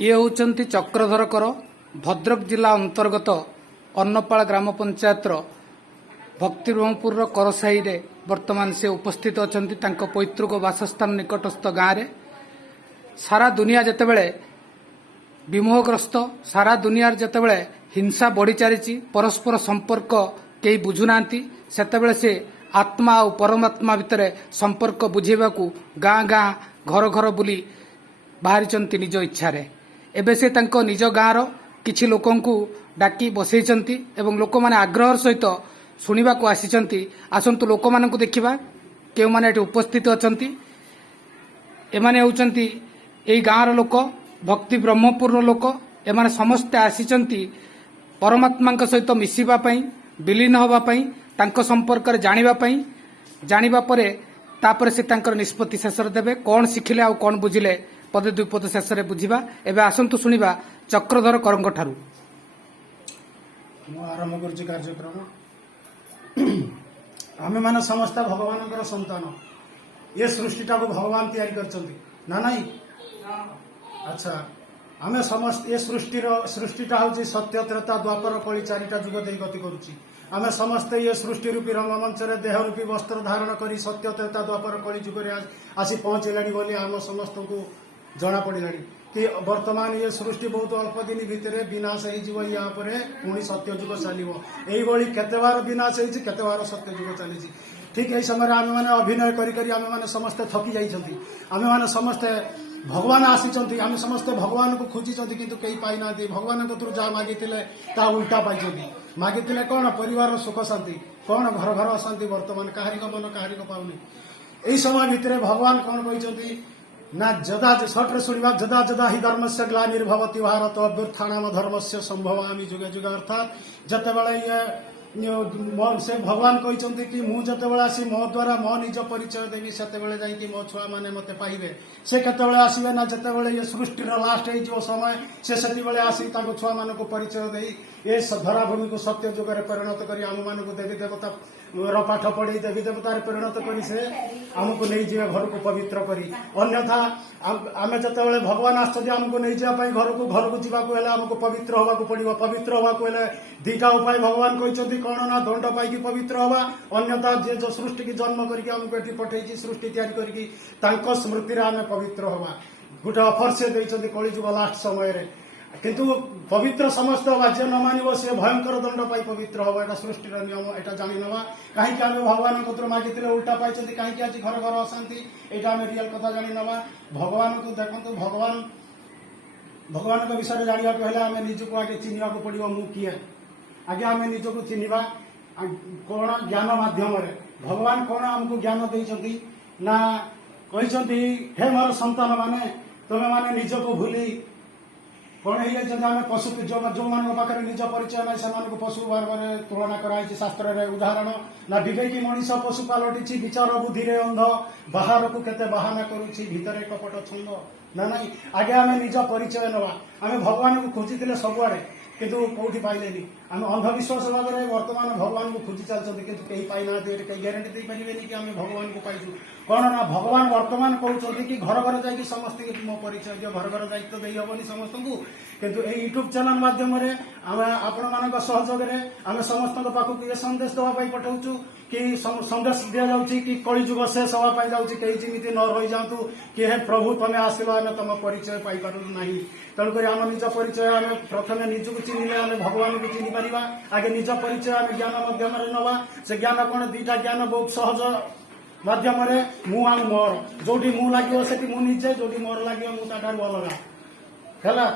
ये होउचंती चक्रधर कर भद्रक जिला अंतर्गत अन्नपाल ग्राम पंचायत भक्तिब्रह्मपुर करसाई रे वर्तमान से उपस्थित अछंती तांको पैतृक वासस्थान निकटस्थ गाँव रे सारा दुनिया जेतेबेले विमोहग्रस्त सारा दुनिया जेतेबेले हिंसा बढ़ी चली परस्पर संपर्क कई बुझुनांती सेतेबेले से आत्मा और परमात्मा भितर संपर्क बुझेबाकू गाँ गाँ घर घर बुली बाहरी निज इच्छा रे एबे से तांको निज गाँर किछि लोकंकु डाकी बसैचंती एवं लोक माने आग्रह सहित शुणिबाकू आसीचंती आसंतु लोक मानकु देखिबा केउ माने एठी उपस्थित अछंती एमाने होउचंती एई गाँर लोक भक्ति ब्रह्मपुर लोक एमाने समस्ते आसीचंती परमात्मा सहित मिसिबा पई विलीन होबा पई तांको संपर्क रे जानिबा परे तापर से तांकर निष्पत्ति शेष देबे कौन शिखिले आ कौन बुझिले पदे दुई पद शेष बुझा एवं आसतु शुणा चक्रधर करंग ठारू आरंभ कर कार्यक्रम आम मैंने समस्त भगवान संतान ये सृष्टिटा को भगवान तैयारी कर ना नहीं अच्छा आम समस्त ये सृष्टिटा हूँ सत्य त्रेता द्वापर कली चारिटा जुग दे गति करुच्ची आम समस्ते ये सृष्टि रूपी रंगमंच में देह रूपी वस्त्र धारण कर सत्य त्रेता द्वापर कली जुगे आसी पहुंचलानी बोली आम समस्त को जना पड़ा कि वर्तमान ये सृष्टि बहुत अल्प दिन भितर विनाश हो पुणी सत्य जुग चलो यही केते बार विनाश होते सत्य जुग चली ठीक यही समय आम मैंने अभिनय करें समस्ते थकी जाइए आम मैंने समस्ते भगवान आसी आम समस्ते भगवान को खोजी किंतु कहीं पाई ना भगवान थ्रू जहाँ मागिले ता उल्टा पाई मागिले कौन परिवार सुख शांति कौन घर घर अशांति वर्तमान कहारी मन कहारी पाऊनी यही समय भितर भगवान कौन कहते ना जदा सट्रे शुणा जदा जदा ही धर्म से ग्लानिर्भवती भारत अभ्युत्थानम धर्म से संभवामि जुगे जुगे अर्थात जितेबाला ये से भगवान कहते कि मुझे आसी मो द्वारा मो निज परिचय देवी से मो छुआ मैंने मत पाइबे से केतबेले आसबे ना जितेबाला ये सृष्टिर लास्ट हो समय से आसी छुआ मान परिचय दे ये धराभूमि को सत्य जुगे परिणत कर आम मान देवी देवता पाठ पढ़ी देवी देवतार परिणत कर से आमको नहीं जाए घर को पवित्र करी अन्यथा आम जिते भगवान आमको नहीं जावाई घर को जावाक आमको पवित्र होगा पड़ो पवित्र होगा दीटा उपाय भगवान कहते कौन ना दंड पाई पवित्र हवा अन्यथा जे जो सृष्टि की जन्म करके आमको ये पठे सृष्टि तैयारी स्मृति आम पवित्र हवा गोटे अफर से देते कलिजुग लास्ट समय किंतु पवित्र समस्त राज्य न मानव से भयंकर दंड पाई पवित्र हम यहाँ सृष्टि नियम यहाँ जानी ना कहीं आम भगवान को मागिले उल्टा पाई कहीं आज घर घर अशांति यहाँ आम रियल कथा जानी ना भगवान को देखो भगवान विषय जानवाक आम निजक आगे चिन्हवा पड़ो मु किए आगे आम निजक चिन्हवा कौन ज्ञान माध्यम भगवान कौन आमको ज्ञान देती ना कहते हे मोर संतान माने तुम्हें माने निजक भूली कौन हो पशु जो पाखे निज परिचय ना से पशु बार बार तुलना कराई शास्त्र रे उदाहरण ना विवेकी मनीष पशु पलटि विचार बुद्धि रे अंध बाहर को केते बहाना करुच्ची भितर कपट छंद ना नहीं आगे आम निज परिचय नवा आम भगवान को खोजी सबुआड़े किंतु कौटी पाइले आम अंधविश्वास भाव में वर्तमान भगवान को खोजी चलते कि कहीं पाई ना कहीं ग्यारंटी दे पारे कि आम भगवान को पाइछु कौन ना भगवान वर्तमान कहते कि घर घर जाकि समस्त मो परिचय दियो घर घर दायित्व दे हेनी समस्त को किंतु ये यूट्यूब चैनल माध्यम आम आपण मान सहयोग आम समस्त पाखक ये संदेश देवाई पठाऊँ कि संदेश दि जाऊँगी कि कलिजुग शेष हाँपाई जाऊँगी कहीं जमी न रही जातु कि हे प्रभु तुम्हें आसिल आम तुम परिचय पाइपारू ना तेणुक आम निज परिचय आम प्रथम निजक चिन्हले आम भगवान को चिन्ह पार आगे निज परिचय आम ज्ञान मध्यम नवा से ज्ञान कौन दीटा ज्ञान बहुत सहज मध्यम मु आम मोर जो मु लगे से मुझे जो मोर लगे मुझे अलग है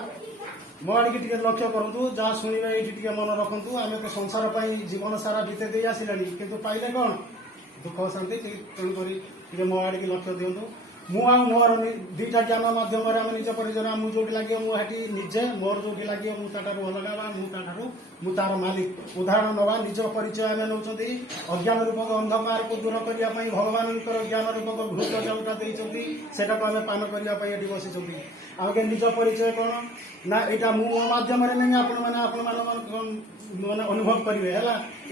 मो आड़े लक्ष्य करूँ जहाँ शुणे ये मन रखु आम तो संसार पर जीवन सारा बीते दे आसला कि पाइले कौन दुख शांति तेणुक मो आड़े लक्ष्य दिंतु मोर दीटा ज्ञान मध्यम आम निज परिचय मुझे लगे मुझे निजे मोर जो लगे मुझे अलग मुझार मालिक उदाहरण नवा निज परिचय आम नौ अज्ञान रूपक अंधकार को दूर करने भगवान ज्ञान रूपक घृत जोटा देते आम पान करने बसी आगे निज परिचय कौन ना यहाँ मु मध्यम आपण मैंने अनुभव करेंगे है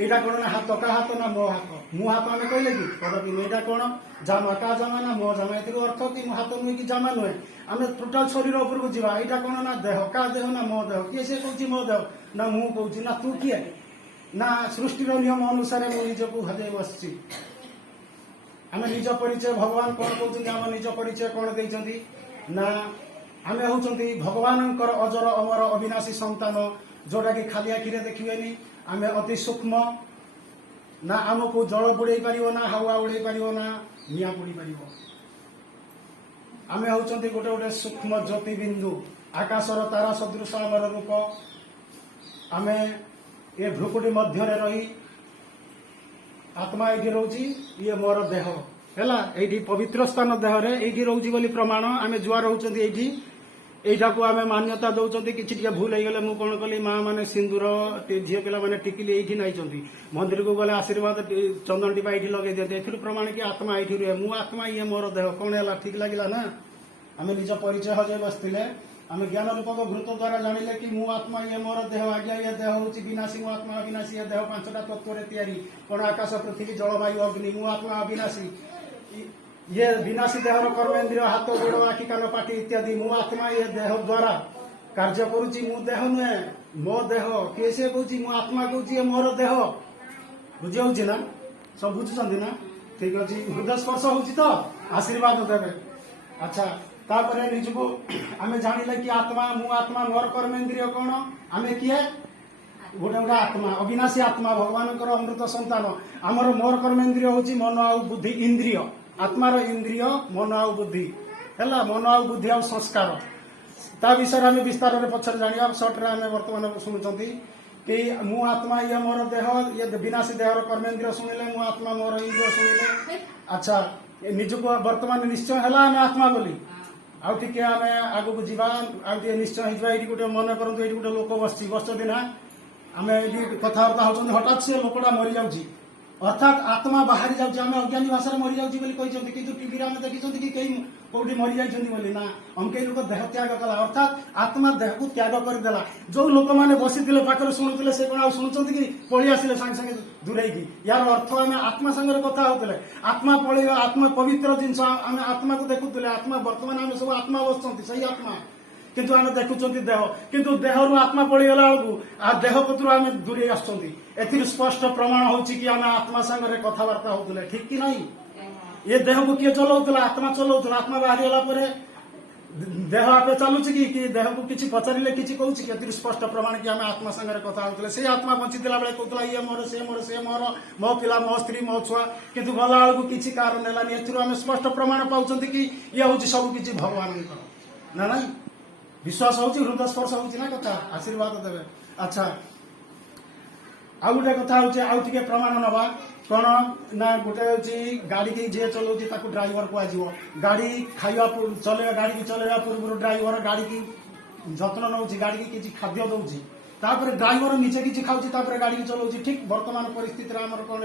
यहाँ कौन ना हाथ का हाथ ना मो हाथ मु हाथ आम कहले कि कदापि यहाँ कौन जामा का जामा ना मो जामा ये अर्थ कि हाथ नुहे कि जामा नुहे आम टोटाल शरीर उपरको जा यहाँ कौन ना देह का देह ना मो देह किए से कौन मो देह ना मु कौच ना तू किए ना सृष्टिर नियम अनुसार मुझे निजक हजे बस आम निज परिचय भगवान कौन कहते आम निज परिचय कौन देते ना आम होती भगवान अजर अमर अविनाशी संतान जोटा कि खाली आखिरे देखिए आम अति सूक्ष्म ना आमको जल बुड़े पार ना हावा उड़े पार ना निआ पोड़ी पार आम होती गोटे गोटे सूक्ष्म ज्योति बिंदु आकाशर तारा सदृश आमर रूप आम ये भ्रुकुटी मध्य रही आत्मा ये रोची ये मोर देह है पवित्र स्थान देह ये रोची बोली प्रमाण आम जुआ रोचे यहीटा को आम मान्यता दौरान कि भूल होगले मुझे कौन कली माँ मैंने सिंदूर झील पिला मैंने टिकिली ये नाई मंदिर को गले आशीर्वाद चंदन टीपा ये लगे दिखते ए प्रमाण कि आत्मा ये रुहे मु आत्मा ये मोर देह कौन है ठीक लगे ना आम निज परिचय हजे बसते आम ज्ञान रूपक घृत द्वारा जानिले कि मु आत्मा ये मोर देह आज्ञा ये देह हूँ विनाशी मु आत्मा अविनाशी ये देह 5टा तत्व तैयारी कौन आकाश पृथ्वी जलवायु अग्नि मु आत्मा अविनाशी ये विनाशी देहर कर्मेन्द्रिय हाथ गोड़ आखि कान पाटी इत्यादि मु आत्मा ये देह द्वारा कार्य करुची मु देह नुहे मो देह किए से कौच मु आत्मा कौच ये मोर देह बुझी हूँ ना सब बुझुंट ना ठीक अच्छे हृदय स्पर्श हो तो आशीर्वाद देवे अच्छा तापर निजको आम जानिले कि आत्मा मु आत्मा मोर कर्मेन्द्रिय कौन आम किए गोटे गोटे आत्मा अविनाशी आत्मा भगवान अमृत संतान आमर मोर कर्मेन्द्रिय हूँ मन आउ बुद्धि इंद्रिय आत्मार इंद्रिय मन आउ बुद्धि है मन आउ बुद्धि आउ संस्कार ता विषय आम विस्तार में पछर जाना सर्ट्रे आम बर्तमान शुणुंट कि मु आत्मा ये मोर देह ये विनाशी देहर कर्मेन्द्रिय शुणिले मु आत्मा मोर इंद्रिय शुणिले अच्छा निजको वर्तमान निश्चय है आम आत्मा बोली आउ टे आम आग को जा निश्चय ये गोटे मन करूँ ये गोटे लोक बसती ना आम ये कथबार्ता होती हठात से लोकटा मरी जाऊँगी अर्थात आत्मा बाहरी जाऊँ आम अज्ञानी भाषा मरी जाऊँगी कि टीवी आम देखी कि कहीं कौटी मरी जाइए ना अमके लोक देह त्याग कला अर्थात आत्मा देह को त्याग करदेला जो लोक मैंने बसी पाखे शुणुते से कौन शुणुंट कि पलि आसिले सागे सागे दूरे यार अर्थ आम आत्मा सागर कथा होते आत्मा पलि आत्मा पवित्र जिनस आम आत्मा को देखुले आत्मा बर्तमान आम सब आत्मा बसुँच सही आत्मा किंतु आम देखुं देह किंतु देह रु आत्मा पड़गला बेलू आ देह पत्र आम दूरे आसुँच स्पष्ट प्रमाण हो कि आम आत्मा सागर कथबार्ता होते ठीक कि नहीं ये देह को किए चलाऊला आत्मा चलाऊला आत्मा बाहरी गला देह आपे चलुची कि देह को किसी पचारे कि कहूँ स्पष्ट प्रमाण कि आम आत्मा सागर कथा होते से आत्मा बंचीला बेले कहूला ये मोर से मोर से मोर मो पिला मो स्त्री मो छुआ किंतु गला बेलू किसी कार नेलानी एम स्पष्ट प्रमाण पाँच कि ये हूँ सब किसी भगवान ना ना विश्वास हूँ हृदय स्पर्श हो कथा आशीर्वाद देवे अच्छा आउ गोटे कथा आउ टे प्रमाण नवा कौन ना गोटे हूँ गाड़ी की जी चलाऊँ ड्राइवर कह गाड़ी खाଇବା चलेगा गाड़ी की चलेगा पूर्व ड्राइवर गाड़ी की जत्न नौ गाड़ी की किसी खाद्य दौर तापर ड्राइवर निजे किसी खाऊँ गाड़ी की चलाऊँ ठीक वर्तमान परिस्थिति आमर कौन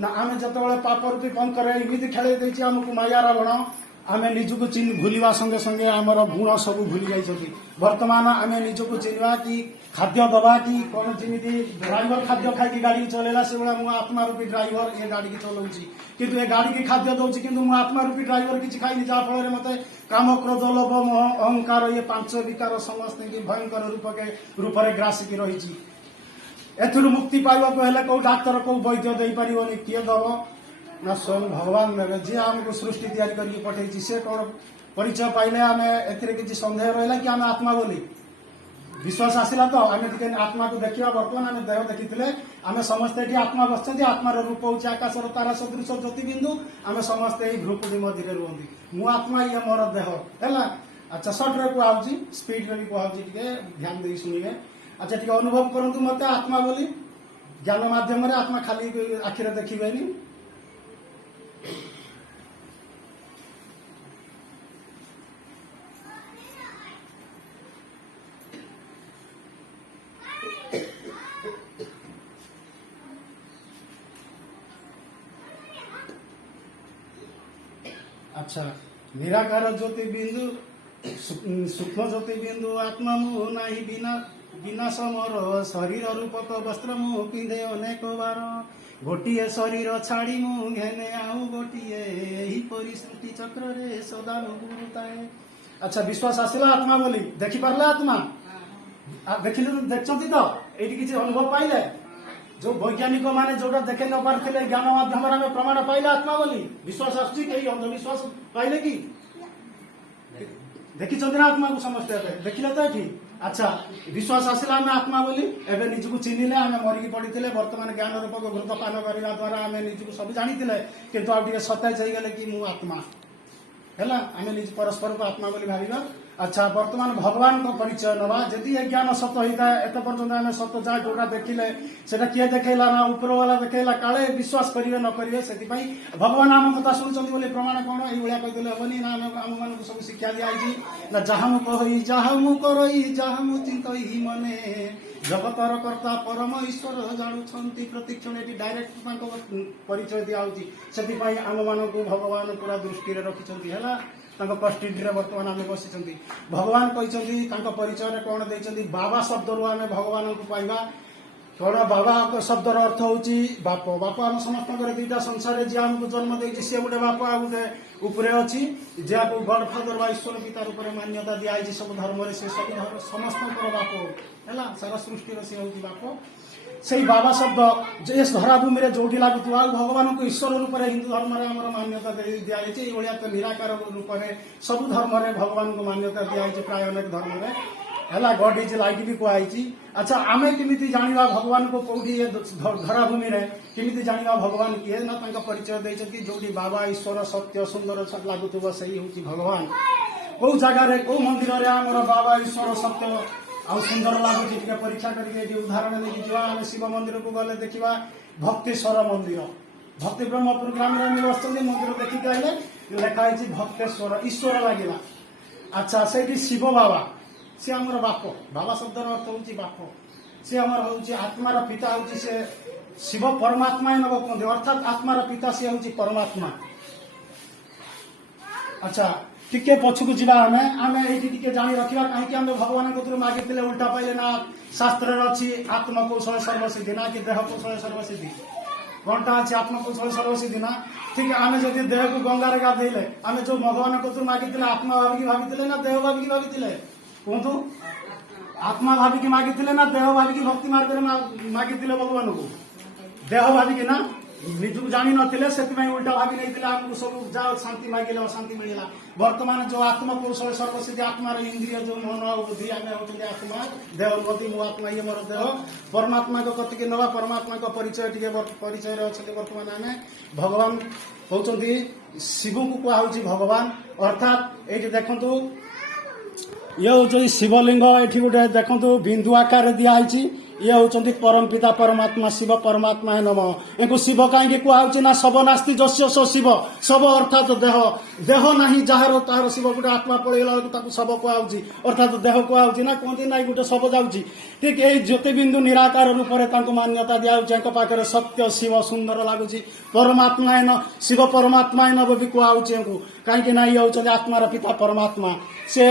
ना आम जो पाप रूपी पंकर एमती खेल आमको माया रावण आम निजक भूलवा संगे संगे आमर गुण सब भूली जाइए वर्तमान आम निजक चिन्हवा कि खाद्य दवा कि कौन जमी ड्राइवर खाद्य खाई गाड़ी चलेला से भाया मुझे आत्मा रूपी ड्राइवर ये गाड़ी की चलाऊँ किंतु ये गाड़ी की खाद्य दौर कि मुझे आत्मा रूपी ड्राइवर किसी खाई जहाँफल मत काम क्रोध लोभ मोह अहंकार ये 5 विकार समस्त की भयंकर रूप में ग्रासिकी रही एथुरु मुक्ति पाइबा को कौ डाक्तर कौ वैद्य दे पारिबनी किए दब ना स्वयं भगवान ने जी आमको सृष्टि तैयारी करके पठे से कौन परिचय पाइले आम ए सन्देह रहा कि आम आत्मा बोली विश्वास आसला तो आम आत्मा को देखा बर्तमान आम देह देखी आम समस्ते ये आत्मा बस आत्मार रूप हूँ आकाशर तारा सदृश ज्योति बिंदु आम समस्ते भ्रुकुटी मध्य रुहति मु आत्मा ये मोर देह है अच्छा सर्ट्रे कहुच्छी स्पीड भी कहुच्छी ध्यान दे शुणे अच्छा टे अनुभव करूँ मत आत्मा बोली ज्ञान मध्यम आत्मा खाली आखिरे देखिए अच्छा निराकार ज्योति बिंदु ସୂକ୍ଷ୍ମ ଜ୍ୟୋତି ବିନ୍ଦୁ ଆତ୍ମା ମୁଁ ନାହିଁ ବିନାଶ ମୋର ଶରୀର ରୂପକ ବସ୍ତ୍ର ମୁଁ ପିନ୍ଧେ ଅନେକ ବାର ଗୋଟିଏ ଶରୀର ଛାଡ଼ି ମୁଁ ଘେନେ ଆଉ ଗୋଟିଏ ଏହିପରି ସୃଷ୍ଟି ଚକ୍ରରେ ସଦା ଗୁରୁତାଏ। ଆଚ୍ଛା, ବିଶ୍ୱାସ ଆସିଲା ଆତ୍ମା ବୋଲି ଦେଖିପାରିଲେ ଆତ୍ମା ଦେଖିଛନ୍ତି ତ ଏଇଠି କିଛି ଅନୁଭବ ପାଇଲେ? ଯୋଉ ବୈଜ୍ଞାନିକ ମାନେ ଯୋଉଟା ଦେଖେଇ ନ ପାରୁଥିଲେ ଜ୍ଞାନ ମାଧ୍ୟମରେ ଆମେ ପ୍ରମାଣ ପାଇଲେ ଆତ୍ମା ବୋଲି। ବିଶ୍ୱାସ ଆସୁଛି କେହି ଅନ୍ଧବିଶ୍ୱାସ ପାଇଲେ କି? ଦେଖିଛନ୍ତି ନା ଆତ୍ମାକୁ ସମସ୍ତେ ଏବେ ଦେଖିଲେ ତ ଏଠି? ଆଚ୍ଛା, ବିଶ୍ୱାସ ଆସିଲା ଆମେ ଆତ୍ମା ବୋଲି ଏବେ ନିଜକୁ ଚିହ୍ନିଲେ। ଆମେ ମରିକି ପଡିଥିଲେ, ବର୍ତ୍ତମାନ ଜ୍ଞାନ ରୂପକ ଘୃତ ପାନ କରିବା ଦ୍ୱାରା ଆମେ ନିଜକୁ ସବୁ ଜାଣିଥିଲେ, କିନ୍ତୁ ଆଉ ଟିକେ ସତେଜ ହେଇଗଲେ କି ମୁଁ ଆତ୍ମା ହେଲା, ଆମେ ନିଜ ପରସ୍ପରକୁ ଆତ୍ମା ବୋଲି ଭାବିବା। ଆଚ୍ଛା, ବର୍ତ୍ତମାନ ଭଗବାନଙ୍କ ପରିଚୟ ନେବା। ଯଦି ଏ ଜ୍ଞାନ ସତ ହେଇଥାଏ, ଏତେ ପର୍ଯ୍ୟନ୍ତ ଆମେ ସତ ଯାହା ଯୋଉଟା ଦେଖିଲେ ସେଟା କିଏ ଦେଖେଇଲା? ନା ଉପରବାଲା ଦେଖେଇଲା। କାଳେ ବିଶ୍ୱାସ କରିବେ ନ କରିବେ, ସେଥିପାଇଁ ଭଗବାନ ଆମ କଥା ଶୁଣୁଛନ୍ତି ବୋଲି ପ୍ରମାଣ କଣ? ଏଇଭଳିଆ କହିଦେଲେ ହବନି ନା? ଆମମାନଙ୍କୁ ସବୁ ଶିକ୍ଷା ଦିଆଯାଇଛି ନା ଯାହା ମୁଁ କହି ଯାହା ମୁଁ କରଇ ଯାହା ମୁଁ ଚିନ୍ତଇ ମନେ ଜଗତର କର୍ତ୍ତା ପରମ ଈଶ୍ୱର ଜାଣୁଛନ୍ତି ପ୍ରତିକ୍ଷଣ। ଏଠି ଡାଇରେକ୍ଟ ତାଙ୍କ ପରିଚୟ ଦିଆହଉଛି। ସେଥିପାଇଁ ଆମମାନଙ୍କୁ ଭଗବାନ ପୁରା ଦୃଷ୍ଟିରେ ରଖିଛନ୍ତି ହେଲା, ତାଙ୍କ କଷ୍ଟଡିରେ ବର୍ତ୍ତମାନ ଆମେ ବସିଛନ୍ତି। ଭଗବାନ କହିଛନ୍ତି ତାଙ୍କ ପରିଚୟରେ କଣ ଦେଇଛନ୍ତି? ବାବା ଶବ୍ଦରୁ ଆମେ ଭଗବାନଙ୍କୁ ପାଇବା। କଣ ବାବା ଶବ୍ଦର ଅର୍ଥ ହଉଛି ବାପ। ବାପ ଆମ ସମସ୍ତଙ୍କର ଦିଟା ସଂସାରରେ ଯିଏ ଆମକୁ ଜନ୍ମ ଦେଇଛି ସିଏ ଗୋଟେ ବାପ, ଆଉ ଗୋଟେ ଉପରେ ଅଛି ଯାହାକୁ ଗଡ ଫାଦର ବା ଈଶ୍ୱର ପିତା ରୂପରେ ମାନ୍ୟତା ଦିଆଯାଇଛି ସବୁ ଧର୍ମରେ। ସେ ସବୁ ସମସ୍ତଙ୍କର ବାପ ହେଲା, ସାରା ସୃଷ୍ଟିର ସେ ହଉଛି ବାପ। ସେଇ ବାବା ଶବ୍ଦ ଯେ ଧରାଭୂମିରେ ଯୋଉଠି ଲାଗୁଥିବ, ଆଉ ଭଗବାନଙ୍କୁ ଈଶ୍ୱର ରୂପରେ ହିନ୍ଦୁ ଧର୍ମରେ ଆମର ମାନ୍ୟତା ଦିଆଯାଇଛି। ଏଇଭଳିଆ ତ ନିରାକାର ରୂପରେ ସବୁ ଧର୍ମରେ ଭଗବାନଙ୍କୁ ମାନ୍ୟତା ଦିଆଯାଇଛି, ପ୍ରାୟ ଅନେକ ଧର୍ମରେ ହେଲା। ଗଡ୍ ଇଜ୍ ଲାଇଟ୍ ବି କୁହାଯାଇଛି। ଆଚ୍ଛା, ଆମେ କେମିତି ଜାଣିବା ଭଗବାନଙ୍କୁ? କୋଉଠି ଧରାଭୂମିରେ କେମିତି ଜାଣିବା ଭଗବାନ କିଏ? ନା ତାଙ୍କ ପରିଚୟ ଦେଇଛନ୍ତି। ଯୋଉଠି ବାବା ଈଶ୍ୱର ସତ୍ୟ ସୁନ୍ଦର ଲାଗୁଥିବ ସେଇ ହଉଛି ଭଗବାନ। କୋଉ ଜାଗାରେ କୋଉ ମନ୍ଦିରରେ ଆମର ବାବା ଈଶ୍ୱର ସତ୍ୟ ଆଉ ସୁନ୍ଦର ଲାଗୁଛି ଟିକେ ପରୀକ୍ଷା କରିକି ଏଠି ଉଦାହରଣ ନେଇକି ଯିବା। ଆମେ ଶିବ ମନ୍ଦିରକୁ ଗଲେ ଦେଖିବା ଭକ୍ତେଶ୍ୱର ମନ୍ଦିର। ଭକ୍ତି ବ୍ରହ୍ମପୁର ଗ୍ରାମରେ ଆମେ ବସିଛନ୍ତି, ମନ୍ଦିର ଦେଖିକି ଆଇଲେ ଲେଖା ହେଇଛି ଭକ୍ତେଶ୍ୱର, ଈଶ୍ୱର ଲାଗିଲା। ଆଚ୍ଛା, ସେଇଠି ଶିବ ବାବା, ସେ ଆମର ବାପ। ବାବା ଶବ୍ଦର ଅର୍ଥ ହଉଛି ବାପ। ସେ ଆମର ହଉଛି ଆତ୍ମାର ପିତା, ହଉଛି ସେ ଶିବ ପରମାତ୍ମା ନବ କୁହନ୍ତି, ଅର୍ଥାତ୍ ଆତ୍ମାର ପିତା ସିଏ ହଉଛି ପରମାତ୍ମା। ଆଚ୍ଛା, ଟିକେ ପଛକୁ ଯିବା। ଆମେ ଏଇଠି ଟିକେ ଜାଣି ରଖିବା କାହିଁକି ଆମେ ଭଗବାନଙ୍କ କତିରୁ ମାଗିଥିଲେ ଉଲ୍ଟା ପାଇଲେ? ନା ଶାସ୍ତ୍ରରେ ଅଛି ଆତ୍ମକୌଶଳ ସର୍ବସିଦ୍ଧି, ନା କି ଦେହ କୌଶଳ ସର୍ବସିଦ୍ଧି? କଣଟା ଅଛି ଆତ୍ମକୌଶଳ ସର୍ବସିଦ୍ଧି ନା? ଠିକ ଆମେ ଯଦି ଦେହକୁ ଗଙ୍ଗାରେ ଗାଧେଇଲେ, ଆମେ ଯୋଉ ଭଗବାନଙ୍କ କତିରୁ ମାଗିଥିଲେ ଆତ୍ମା ଭାବିକି ଭାବିଥିଲେ ନା ଦେହ ଭାବିକି ଭାବିଥିଲେ? କୁହନ୍ତୁ, ଆତ୍ମା ଭାବିକି ମାଗିଥିଲେ ନା ଦେହ ଭାବିକି ଭକ୍ତି ମାର୍ଗରେ ମାଗିଥିଲେ ଭଗବାନଙ୍କୁ? ଦେହ ଭାବିକି ନା? ନିଜକୁ ଜାଣିନଥିଲେ, ସେଥିପାଇଁ ଉଲ୍ଟା ଭାବି ନେଇଥିଲେ ଆମକୁ ସବୁ ଯାଅ ଶାନ୍ତି ମାଗିଲେ ଅଶାନ୍ତି ମିଳିଲା। ବର୍ତ୍ତମାନ ଯୋଉ ଆତ୍ମକୌଶଳ ସର୍ବସିଦ୍ଧି, ଆତ୍ମାର ଇନ୍ଦ୍ରିୟ ଯୋଉ ମନ ଆଉ ବୁଦ୍ଧି, ଆମେ ହଉଛନ୍ତି ଆତ୍ମା, ଦେହ ନଦୀ ମୁଁ ଆତ୍ମା, ଇଏ ମୋର ଦେହ। ପରମାତ୍ମାଙ୍କ କତିକି ନେବା, ପରମାତ୍ମାଙ୍କ ପରିଚୟ ଟିକେ ପରିଚୟରେ ଅଛନ୍ତି ବର୍ତ୍ତମାନ ଆମେ। ଭଗବାନ ହଉଛନ୍ତି ଶିବଙ୍କୁ କୁହାହଉଛି ଭଗବାନ, ଅର୍ଥାତ୍ ଏଇଠି ଦେଖନ୍ତୁ ଇଏ ହଉଛି ଶିବଲିଙ୍ଗ। ଏଠି ଗୋଟେ ଦେଖନ୍ତୁ ବିନ୍ଦୁ ଆକାରରେ ଦିଆହେଇଛି। ଇଏ ହଉଛନ୍ତି ପରମ ପିତା ପରମାତ୍ମା ଶିବ ପରମାତ୍ମା ନମ। ଏଙ୍କୁ ଶିବ କାହିଁକି କୁହାହଉଛି? ନା ଶବ ନାସ୍ତି ଯସ୍ୟ ସ ଶିବ। ଶବ ଅର୍ଥାତ୍ ଦେହ, ଦେହ ନାହିଁ ଯାହାର ତାହାର ଶିବ। ଗୋଟେ ଆତ୍ମା ପଳେଇଲା ବେଳକୁ ତାକୁ ଶବ କୁହାହଉଛି, ଅର୍ଥାତ୍ ଦେହ କୁହାହଉଛି ନା? କୁହନ୍ତି ନାଇଁ ଗୋଟେ ଶବ ଯାଉଛି। ଠିକ ଏଇ ଜ୍ୟୋତିବିନ୍ଦୁ ନିରାକାର ରୂପରେ ତାଙ୍କୁ ମାନ୍ୟତା ଦିଆହଉଛି। ଏଙ୍କ ପାଖରେ ସତ୍ୟ ଶିବ ସୁନ୍ଦର ଲାଗୁଛି। ପରମାତ୍ମା ଶିବ ପରମାତ୍ମା ନବ ବି କୁହାହଉଛି ଏଙ୍କୁ। କାହିଁକି ନା ଇଏ ହଉଛନ୍ତି ଆତ୍ମାର ପିତା ପରମାତ୍ମା। ସେ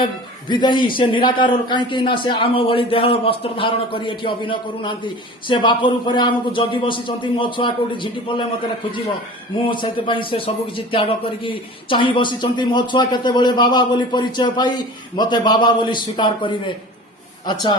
ବିଦେହୀ, ସେ ନିରାକାର। କାହିଁକି ନା ସେ ଆମ ଭଳି ଦେହ ବସ୍ତ୍ର ଧାରଣ କରି ଏଠି ଅଭିନୟ କରୁନାହାନ୍ତି। ସେ ବାପ ରୂପରେ ଆମକୁ ଜଗି ବସିଛନ୍ତି। ମୋ ଛୁଆ କୋଉଠି ଝିଣ୍ଟି ପଡ଼ିଲେ ମତେ ଖୋଜିବ, ମୁଁ ସେଥିପାଇଁ ସେ ସବୁ କିଛି ତ୍ୟାଗ କରିକି ଚାହିଁ ବସିଛନ୍ତି। ମୋ ଛୁଆ କେତେବେଳେ ବାବା ବୋଲି ପରିଚୟ ପାଇ ମତେ ବାବା ବୋଲି ସ୍ୱୀକାର କରିବେ। ଆଚ୍ଛା।